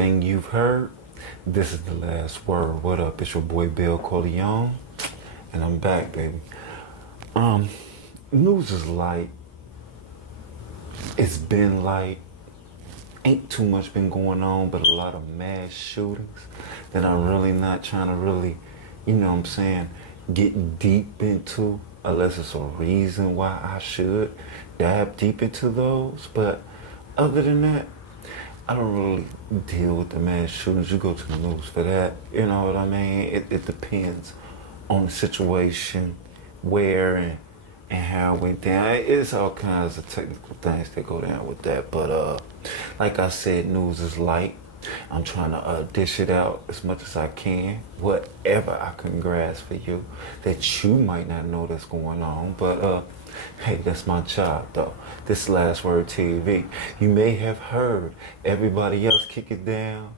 everything you've heard, this is the last word. What up? It's your boy Bill Corleone, and I'm back, baby. News is light. It's been light. Ain't too much been going on, but a lot of mass shootings that I'm really not trying to really, get deep into, unless it's a reason why I should dive deep into those. But other than that, I don't really deal with the mass shootings. You go to the news for that. You know what I mean? It depends on the situation, where and how it went down. It's all kinds of technical things that go down with that. But like I said, news is light. I'm trying to dish it out as much as I can, whatever I can grasp for you that you might not know that's going on. But hey, that's my job though. This Last Word TV. You may have heard everybody else kick it down,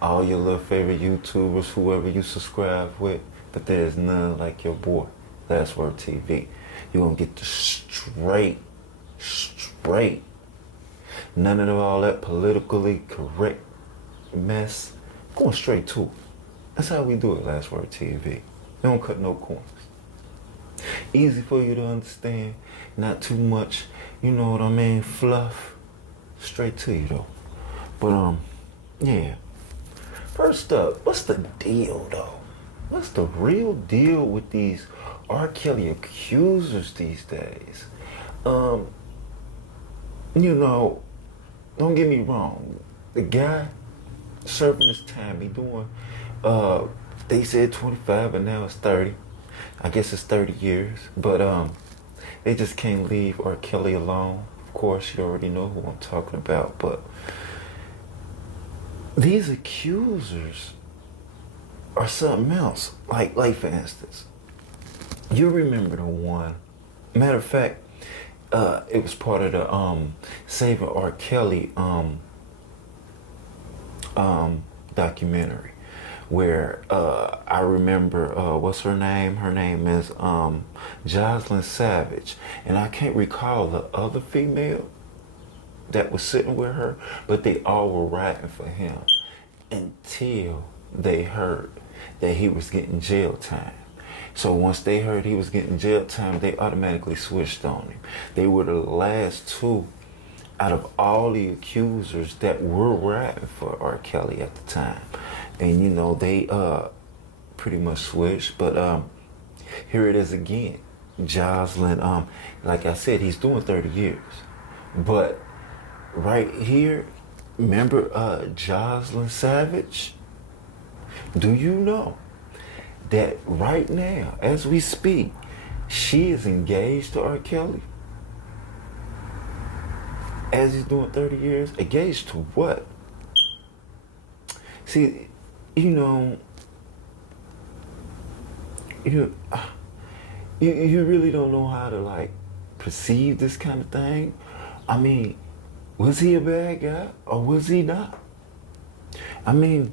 all your little favorite YouTubers, whoever you subscribe with, but there's none like your boy, Last Word TV. You're gonna get the straight. None of all that politically correct mess. Going straight to it. That's how we do it, Last Word TV. We don't cut no corners. Easy for you to understand. Not too much, fluff. Straight to you though. But yeah. First up, what's the deal though? What's the real deal with these R. Kelly accusers these days? Don't get me wrong. The guy serving his time, he doing, they said 25, and now it's 30. I guess it's 30 years. But they just can't leave R. Kelly alone. Of course, you already know who I'm talking about. But these accusers are something else. Like for instance, you remember the one. Matter of fact, it was part of the Saving R. Kelly documentary, where I remember what's her name? Her name is Jocelyn Savage, and I can't recall the other female that was sitting with her, but they all were riding for him until they heard that he was getting jail time. So once they heard he was getting jail time, they automatically switched on him. They were the last two out of all the accusers that were riding for R. Kelly at the time. And they pretty much switched. But here it is again. Jocelyn, like I said, he's doing 30 years. But right here, remember Jocelyn Savage? Do you know that right now, as we speak, she is engaged to R. Kelly? As he's doing 30 years, engaged to what? See, you really don't know how to perceive this kind of thing. I mean, was he a bad guy or was he not? I mean,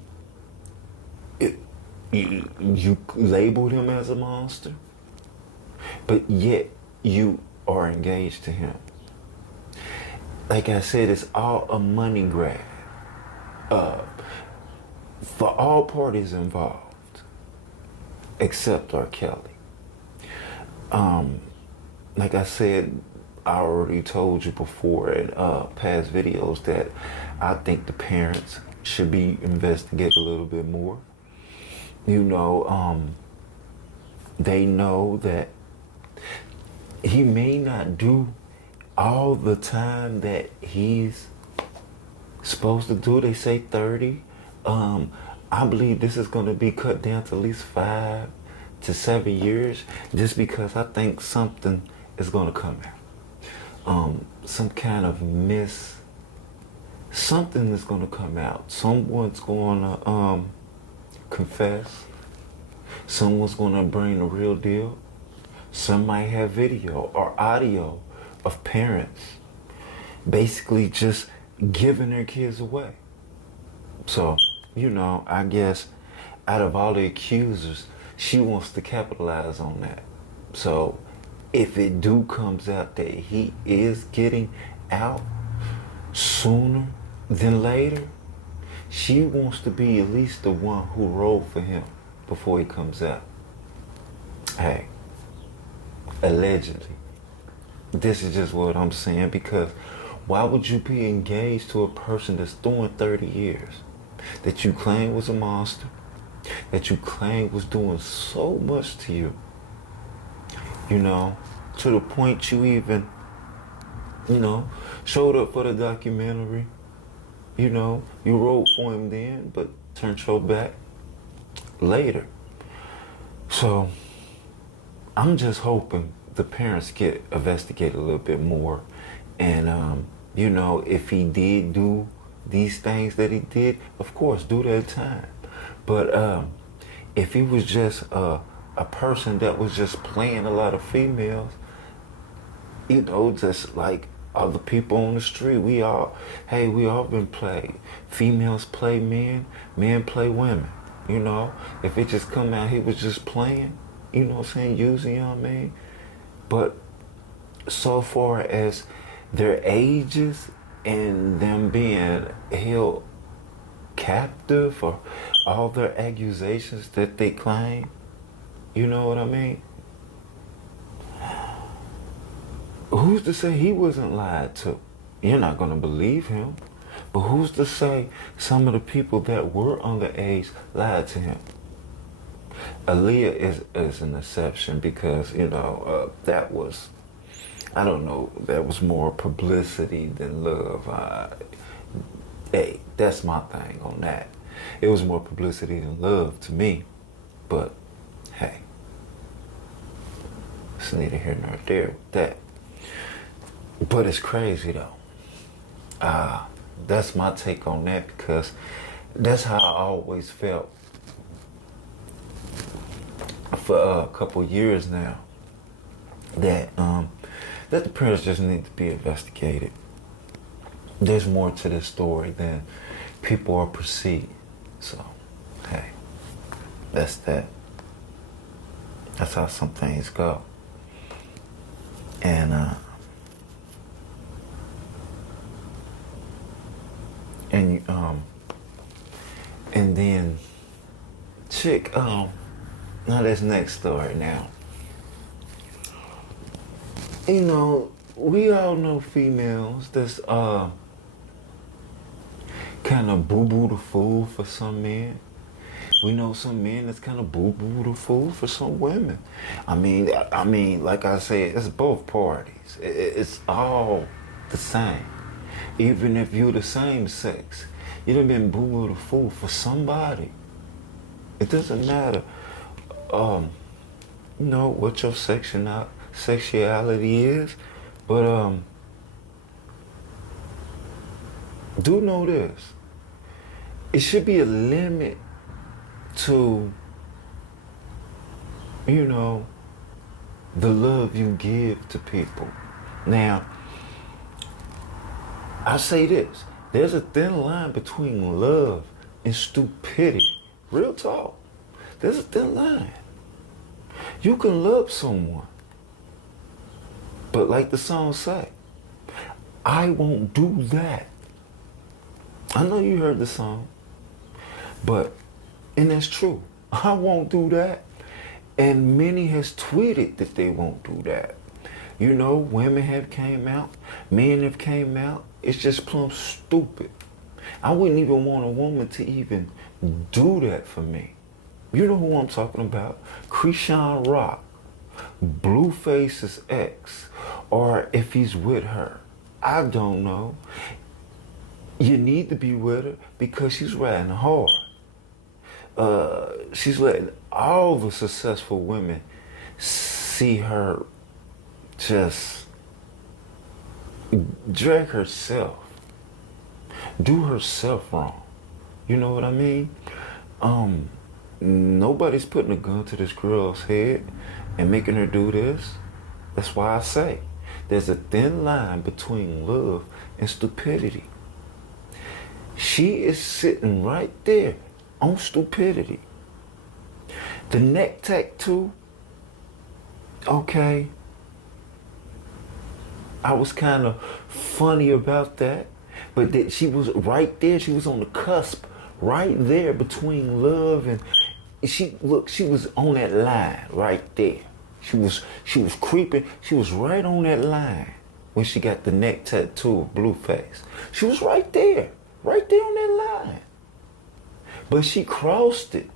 you labeled him as a monster, but yet you are engaged to him. Like I said, it's all a money grab for all parties involved, except R. Kelly. Like I said, I already told you before in past videos that I think the parents should be investigated a little bit more. They know that he may not do all the time that he's supposed to do. They say 30. I believe this is going to be cut down to at least 5 to 7 years, just because I think something is going to come out. Some kind of something is going to come out. Someone's going to confess. Someone's going to bring the real deal. Some might have video or audio of parents basically just giving their kids away. So, I guess out of all the accusers, she wants to capitalize on that. So if it comes out that he is getting out sooner than later, She wants to be at least the one who rode for him before he comes out. Hey, allegedly. This is just what I'm saying, because why would you be engaged to a person that's doing 30 years, that you claim was a monster, that you claim was doing so much to you, to the point you even, showed up for the documentary, you wrote for him then, but turned your back later. So I'm just hoping the parents get investigated a little bit more. And, if he did do these things that he did, of course, do that time. But if he was just a person that was just playing a lot of females, just like other people on the street, we all been played. Females play men, men play women. If it just come out, he was just playing, using, But so far as their ages and them being held captive for all their accusations that they claim, you know what I mean? Who's to say he wasn't lied to? You're not going to believe him. But who's to say some of the people that were underage lied to him? Aaliyah is an exception because, that was, I don't know, that was more publicity than love. Hey, that's my thing on that. It was more publicity than love to me. But, hey, it's neither here nor there with that. But it's crazy, though. That's my take on that, because that's how I always felt for a couple years now, that the parents just need to be investigated. There's more to this story than people are perceiving. So, hey, that's that. That's how some things go. And then chick, now this next story now. We all know females that's kind of boo-boo the fool for some men. We know some men that's kind of boo-boo the fool for some women. I mean, like I said, it's both parties. It's all the same. Even if you're the same sex, you done been boo-boo the fool for somebody. It doesn't matter, what your sexuality is, but do know this. It should be a limit to, the love you give to people. Now, I say this, there's a thin line between love and stupidity. Real talk. There's a thin line. You can love someone, but like the song say, I won't do that. I know you heard the song, and that's true. I won't do that. And many has tweeted that they won't do that. Women have came out, men have came out. It's just plumb stupid. I wouldn't even want a woman to even do that for me. You know who I'm talking about? Chrisean Rock, Blueface's ex, or if he's with her. I don't know. You need to be with her because she's riding hard. She's letting all the successful women see her just drag herself, do herself wrong. You know what I mean? Nobody's putting a gun to this girl's head and making her do this. That's why I say there's a thin line between love and stupidity. She is sitting right there on stupidity. The neck tattoo, okay, I was kind of funny about that, but she was right there. She was on the cusp right there between love and she was on that line right there. She was creeping. She was right on that line when she got the neck tattoo of Blueface. She was right there on that line. But she crossed it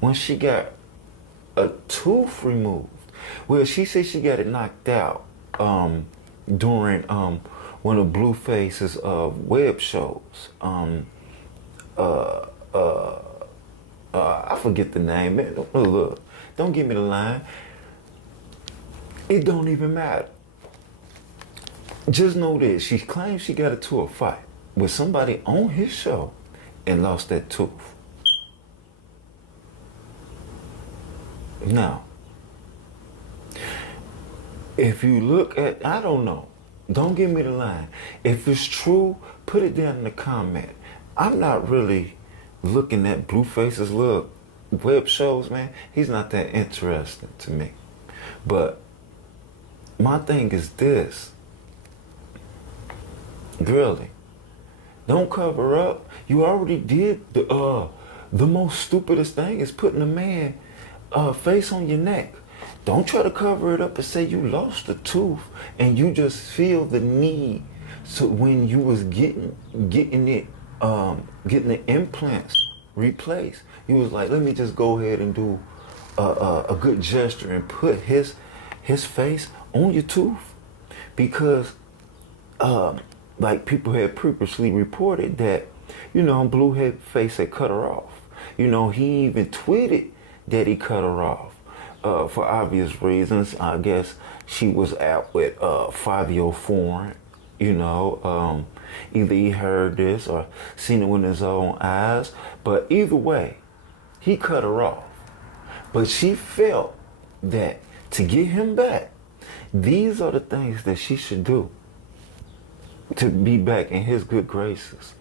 when she got a tooth removed. Well, she said she got it knocked out during one of Blueface's web shows. I forget the name. Man, look, don't give me the line. It don't even matter. Just know this. She claims she got into a fight with somebody on his show and lost that tooth. Now, if you look at, I don't know, don't give me the line. If it's true, put it down in the comment. I'm not really looking at Blueface's little web shows, man. He's not that interesting to me. But my thing is this. Girlie, don't cover up. You already did the most stupidest thing is putting a man face on your neck. Don't try to cover it up and say you lost a tooth and you just feel the need. So when you was getting the implants replaced, you was like, let me just go ahead and do a good gesture and put his face on your tooth, because like people had previously reported that, Blueface had cut her off. He even tweeted that he cut her off for obvious reasons. I guess she was out with Fabio Foreign. Either he heard this or seen it with his own eyes. But either way, he cut her off. But she felt that to get him back, these are the things that she should do to be back in his good graces.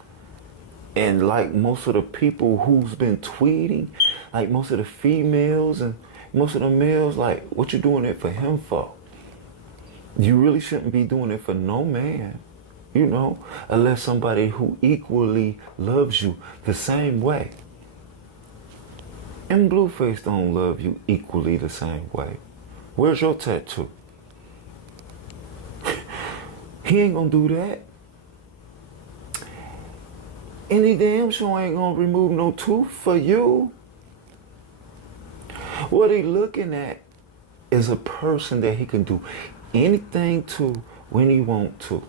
And like most of the people who's been tweeting, like most of the females and most of the males, like, what you doing it for him for? You really shouldn't be doing it for no man, unless somebody who equally loves you the same way. And Blueface don't love you equally the same way. Where's your tattoo? He ain't gonna do that. And he damn sure ain't gonna remove no tooth for you. What he looking at is a person that he can do anything to when he want to.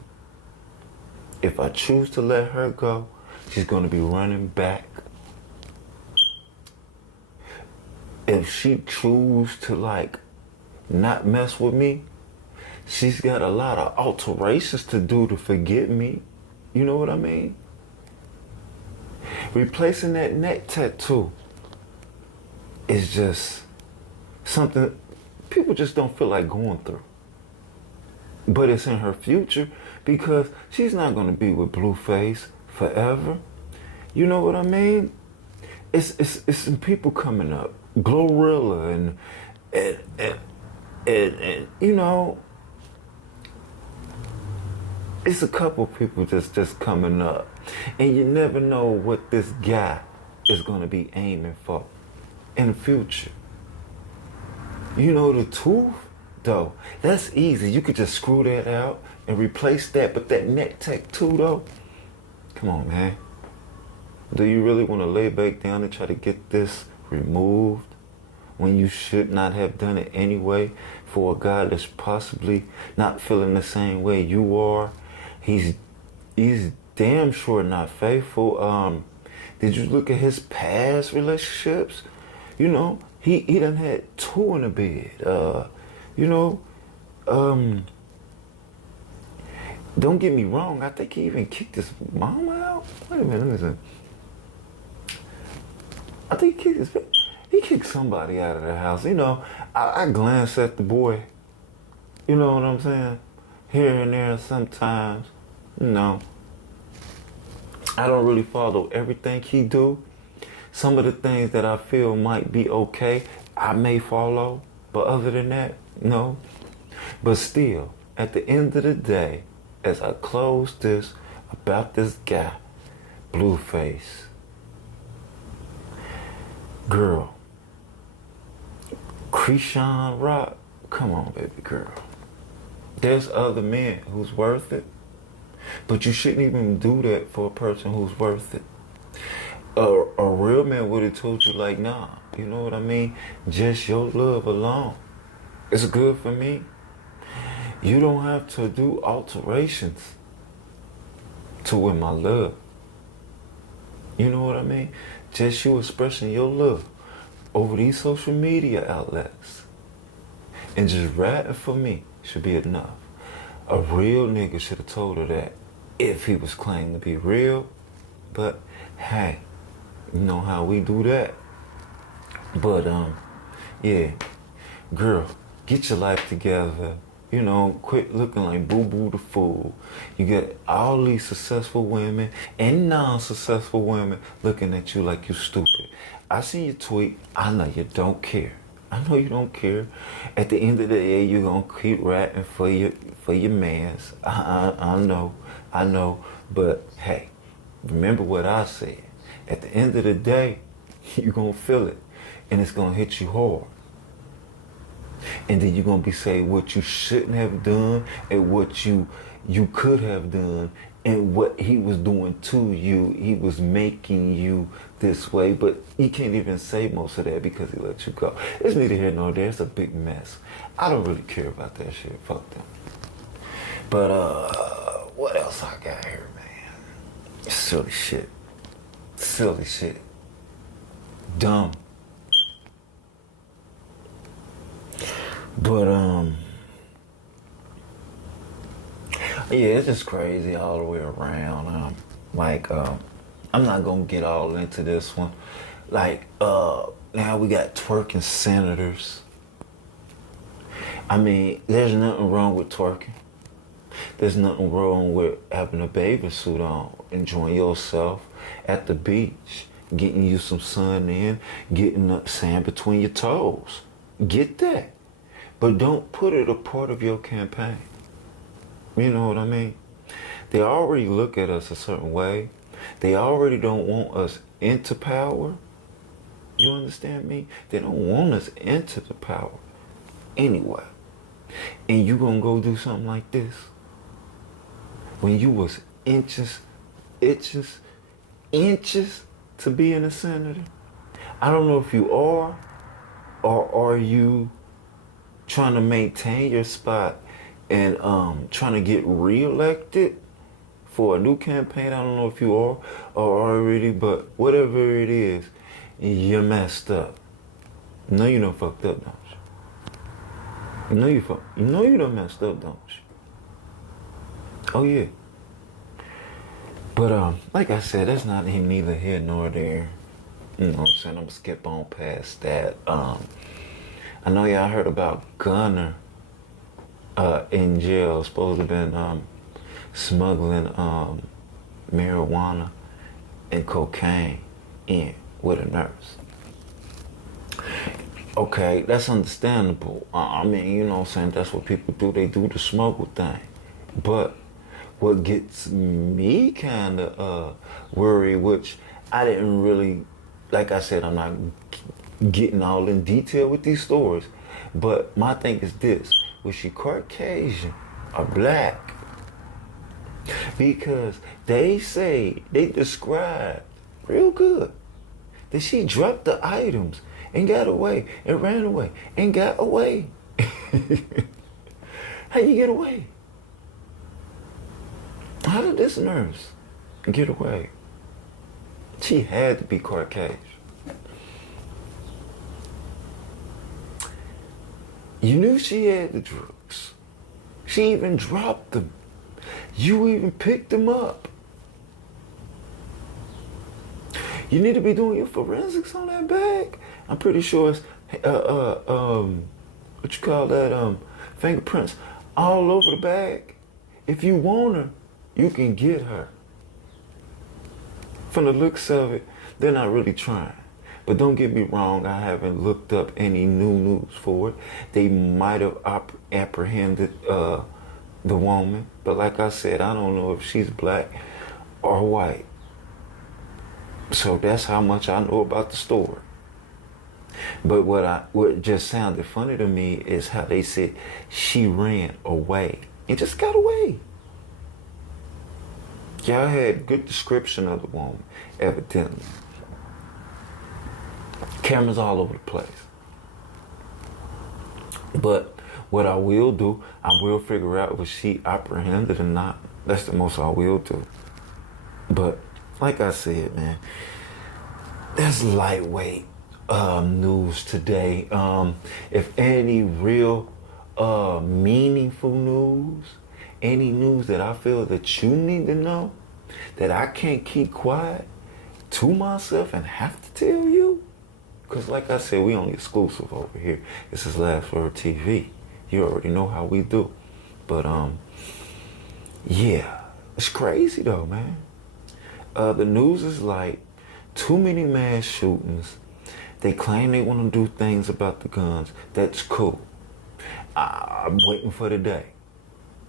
If I choose to let her go, she's gonna be running back. If she choose to not mess with me, she's got a lot of alterations to do to forget me. You know what I mean? Replacing that neck tattoo is just something people just don't feel like going through. But it's in her future because she's not going to be with Blueface forever. You know what I mean? It's some people coming up. Glorilla and it's a couple people just coming up. And you never know what this guy is going to be aiming for in the future. The tooth, though, that's easy. You could just screw that out and replace that. But that neck tattoo, though, come on, man. Do you really want to lay back down and try to get this removed when you should not have done it anyway for a guy that's possibly not feeling the same way you are? He's damn sure not faithful. Did you look at his past relationships? He done had two in the bed. Don't get me wrong. I think he even kicked his mom out. Wait a minute, let me see. I think he kicked somebody out of the house. I glance at the boy. You know what I'm saying? Here and there sometimes. I don't really follow everything he do. Some of the things that I feel might be okay, I may follow. But other than that, no. But still, at the end of the day, as I close this about this guy, Blueface, Girl, Chrisean Rock, come on, baby girl. There's other men who's worth it, but you shouldn't even do that for a person who's worth it. A real man would have told you, like, nah, you know what I mean? Just your love alone. It's good for me. You don't have to do alterations to win my love. You know what I mean? Just you expressing your love over these social media outlets and just writing for me should be enough. A real nigga should have told her that if he was claiming to be real. But hey, you know how we do that. But yeah, girl, get your life together. You know, quit looking like Boo Boo the Fool. You get all these successful women and non-successful women looking at you like you stupid. I see your tweet. I know you don't care. I know you don't care. At the end of the day, you're gonna keep ratting for your mans. I know. But hey, remember what I said. At the end of the day, you're gonna feel it, and it's gonna hit you hard. And then you're gonna be saying what you shouldn't have done and what you could have done and what he was doing to you. He was making you this way, but you can't even say most of that because he let you go. It's neither here nor there. It's a big mess. I don't really care about that shit. Fuck them. But what else I got here, man? Silly shit. Dumb. But yeah, it's just crazy all the way around. I'm not gonna get all into this one. Now we got twerking senators. I mean, there's nothing wrong with twerking. There's nothing wrong with having a bathing suit on, enjoying yourself at the beach, getting you some sun in, getting the sand between your toes. Get that. But don't put it a part of your campaign. You know what I mean? They already look at us a certain way. They already don't want us into power. You understand me? They don't want us into the power anyway. And you gonna go do something like this when you was inches to being a senator? I don't know if you are, or are you trying to maintain your spot and trying to get reelected for a new campaign? I don't know if you are or already, but whatever it is, you're messed up. You know you done fucked up, don't you? You know you done messed up, don't you? Oh yeah. But like I said, that's not neither here nor there. You know what I'm saying? I'm gonna skip on past that. I know y'all heard about Gunner in jail, supposed to have been smuggling marijuana and cocaine in with a nurse. Okay, that's understandable. I mean, you know what I'm saying, that's what people do. They do the smuggle thing. But what gets me kind of worried, which I didn't really, like I said, I'm not getting all in detail with these stories, but my thing is this: was she Caucasian or black? Because they describe real good that she dropped the items and got away and ran away and got away. How you get away? How did this nurse get away? She had to be Caucasian. You knew she had the drugs. She even dropped them. You even picked them up. You need to be doing your forensics on that bag. I'm pretty sure it's what you call that, fingerprints all over the bag. If you want her, you can get her. From the looks of it, they're not really trying. But don't get me wrong, I haven't looked up any new news for it. They might have apprehended the woman, but like I said, I don't know if she's black or white. So that's how much I know about the story. But what just sounded funny to me is how they said she ran away and just got away. Y'all had good description of the woman, evidently. Cameras all over the place. But what I will do, I will figure out was she apprehended or not. That's the most I will do. But like I said, man, that's lightweight news today. If any real meaningful news, any news that I feel that you need to know, that I can't keep quiet to myself and have to tell you, because like I said, we only exclusive over here. This is Last Word TV. You already know how we do. But yeah, it's crazy though, man. The news is like too many mass shootings. They claim they want to do things about the guns. That's cool. I'm waiting for the day,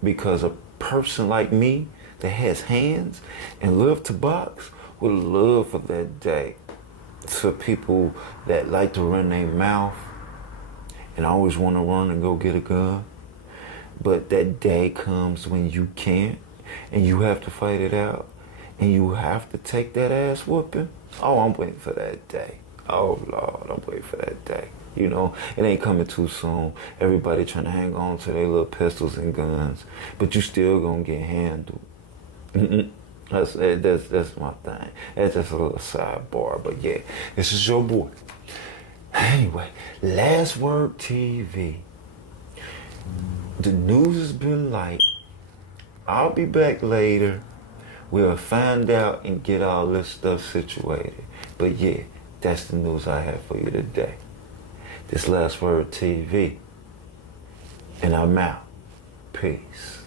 because a person like me that has hands and love to box would love for that day. For people that like to run their mouth and always want to run and go get a gun, but that day comes when you can't and you have to fight it out and you have to take that ass whooping. Oh, I'm waiting for that day. Oh Lord, I'm waiting for that day. You know, it ain't coming too soon. Everybody trying to hang on to their little pistols and guns, but you still gonna get handled. That's my thing. That's just a little sidebar, but yeah, this is your boy. Anyway, Last Word TV. The news has been light. I'll be back later. We'll find out and get all this stuff situated. But yeah, that's the news I have for you today. This Last Word TV. And I'm out. Peace.